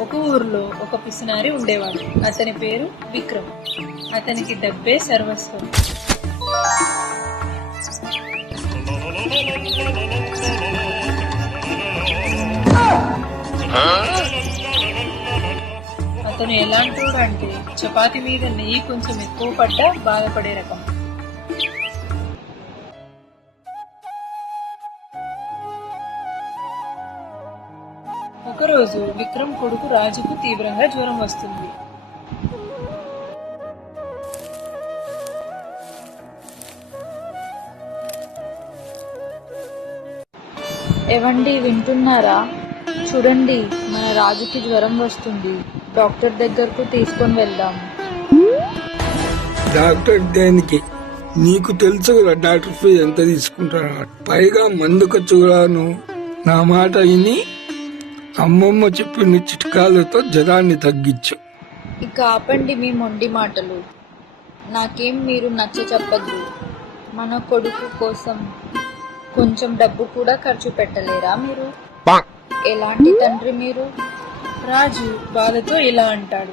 ఒక ఊర్లో ఒక పిసినారి ఉండేవాడు. అతని పేరు విక్రమ్. అతనికి డబ్బే సర్వస్వం. అతను ఎలాంటి అంటే చపాతి మీద నెయ్యి కొంచెం ఎక్కువ పడ్డా బాధపడే రకం. ఒకరోజు విక్రమ్ కొడుకు రాజుకు తీవ్రంగా జ్వరం వస్తుంది. ఏవండి వింటున్నారా? చూడండి మన రాజుకి జ్వరం వస్తుంది. డాక్టర్ దగ్గరకు తీసుకొని వెళ్దాం. డాక్టర్ దేనికి? నీకు తెలుసు కదా డాక్టర్ ఫీజు ఎంత తీసుకుంటారా. పైగా మందు ఖర్చు నా మాట విని అమ్మమ్మ చెప్పిన చిట్కాలతో జ్వరాన్ని తగ్గించు. ఇక ఆపండి మీ మొండి మాటలు. నాకేం మీరు నచ్చ చెప్పద్దు. మన కొడుకు కోసం కొంచెం డబ్బు కూడా ఖర్చు పెట్టలేరా మీరు? ఎలాంటి తండ్రి మీరు? రాజు బాధతో ఇలా అంటాడు.